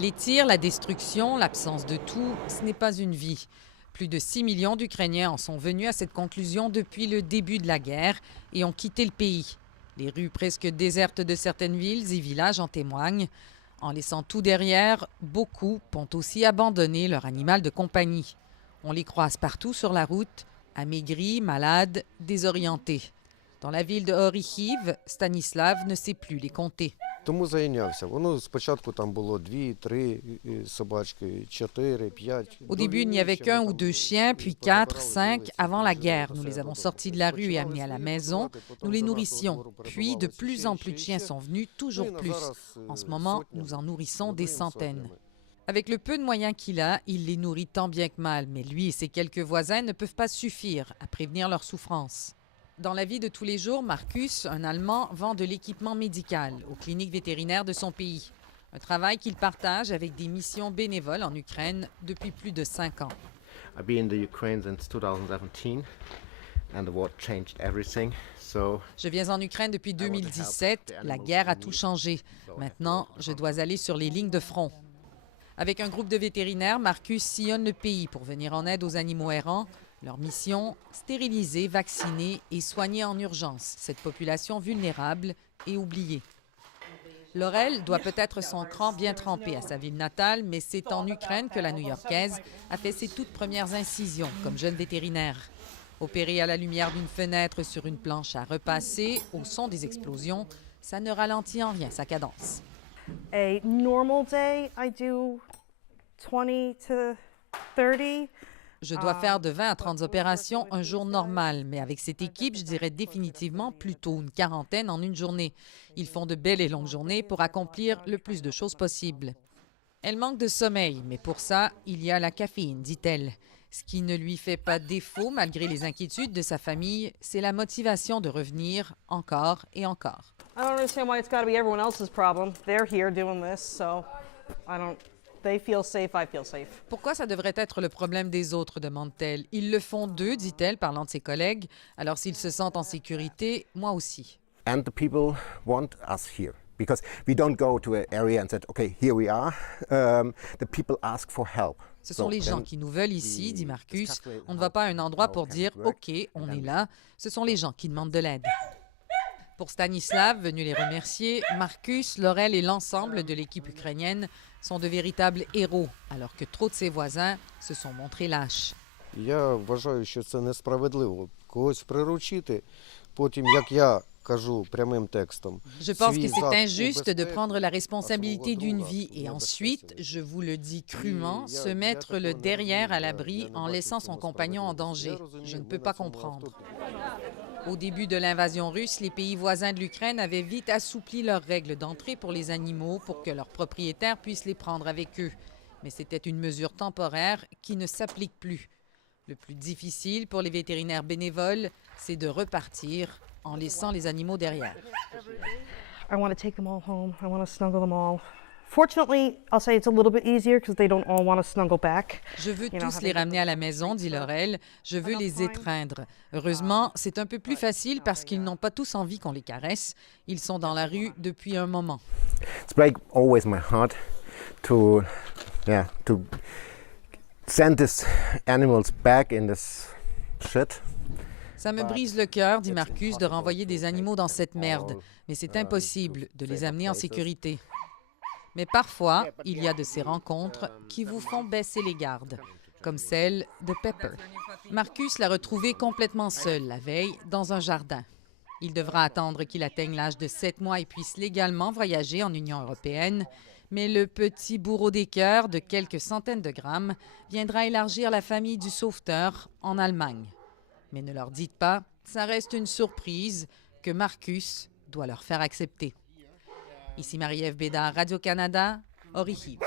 Les tirs, la destruction, l'absence de tout, ce n'est pas une vie. Plus de 6 millions d'Ukrainiens en sont venus à cette conclusion depuis le début de la guerre et ont quitté le pays. Les rues presque désertes de certaines villes et villages en témoignent. En laissant tout derrière, beaucoup ont aussi abandonné leur animal de compagnie. On les croise partout sur la route, amaigris, malades, désorientés. Dans la ville de Оріхів, Stanislav ne sait plus les compter. Тому зайнявся. Воно спочатку там було 2, 3 собачки, 4, 5. Au début, il n'y avait qu'un ou deux chiens, puis 4, 5 avant la guerre. Nous les avons sortis de la rue et amenés à la maison. Nous les nourrissions. Puis, de plus en plus de chiens sont venus, toujours plus. En ce moment, nous en nourrissons des centaines. Avec le peu de moyens qu'il a, il les nourrit tant bien que mal. Mais lui et ses quelques voisins ne peuvent pas suffire à prévenir leur souffrance. Dans la vie de tous les jours, Marcus, un Allemand, vend de l'équipement médical aux cliniques vétérinaires de son pays. Un travail qu'il partage avec des missions bénévoles en Ukraine depuis plus de 5 ans. I've been in the Ukraine since 2017 and the war changed everything. Je viens en Ukraine depuis 2017. La guerre a tout changé. Maintenant, je dois aller sur les lignes de front. Avec un groupe de vétérinaires, Marcus sillonne le pays pour venir en aide aux animaux errants. Leur mission, stériliser, vacciner et soigner en urgence cette population vulnérable et oubliée. Laurel doit peut-être son cran bien trempé à sa ville natale, mais c'est en Ukraine que la New-Yorkaise a fait ses toutes premières incisions comme jeune vétérinaire. Opérée à la lumière d'une fenêtre sur une planche à repasser, au son des explosions, ça ne ralentit en rien sa cadence. A normal day, I do 20 to 30. Je dois faire de 20 à 30 opérations un jour normal, mais avec cette équipe, je dirais définitivement plutôt une quarantaine en une journée. Ils font de belles et longues journées pour accomplir le plus de choses possible. Elle manque de sommeil, mais pour ça, il y a la caféine, dit-elle. Ce qui ne lui fait pas défaut, malgré les inquiétudes de sa famille, c'est la motivation de revenir encore et encore. I don't understand why it's got to be everyone else's problem. They're here doing this, so they feel safe, I feel safe. Pourquoi ça devrait être le problème des autres, demande-t-elle. Ils le font d'eux, dit-elle, parlant de ses collègues. Alors s'ils se sentent en sécurité, moi aussi. And the people want us here because we don't go to an area and say, okay, here we are. The people ask for help. Ce sont les gens qui nous veulent ici, dit Marcus. On ne va pas à un endroit pour dire « OK, on est là ». Ce sont les gens qui demandent de l'aide. Pour Stanislav, venu les remercier, Marcus, Laurel et l'ensemble de l'équipe ukrainienne sont de véritables héros, alors que trop de ses voisins se sont montrés lâches. Я вважаю, що це несправедливо. Когось приручити, потім, як я кажу прямим текстом. Je pense que c'est injuste de prendre la responsabilité d'une vie et ensuite, je vous le dis crûment, se mettre le derrière à l'abri en laissant son compagnon en danger. Je ne peux pas comprendre. Au début de l'invasion russe, les pays voisins de l'Ukraine avaient vite assoupli leurs règles d'entrée pour les animaux pour que leurs propriétaires puissent les prendre avec eux. Mais c'était une mesure temporaire qui ne s'applique plus. Le plus difficile pour les vétérinaires bénévoles, c'est de repartir en laissant les animaux derrière. I want to take them all home. I want to snuggle them all. Fortunately, I'll say it's a little bit easier because they don't all want to snuggle back. Je veux tous les ramener à la maison, dit Laurel. Je veux les étreindre. Heureusement, c'est un peu plus facile parce qu'ils n'ont pas tous envie qu'on les caresse. Ils sont dans la rue depuis un moment. It's break always my heart to send these animals back in this shit. Ça me brise le cœur, dit Marcus, de renvoyer des animaux dans cette merde. Mais c'est impossible de les amener en sécurité. Mais parfois, il y a de ces rencontres qui vous font baisser les gardes, comme celle de Pepper. Marcus l'a retrouvé complètement seul la veille dans un jardin. Il devra attendre qu'il atteigne l'âge de 7 mois et puisse légalement voyager en Union européenne. Mais le petit bourreau des cœurs de quelques centaines de grammes viendra élargir la famille du sauveteur en Allemagne. Mais ne leur dites pas, ça reste une surprise que Marcus doit leur faire accepter. Ici Marie-Ève Bédard, Radio-Canada, Orіхів.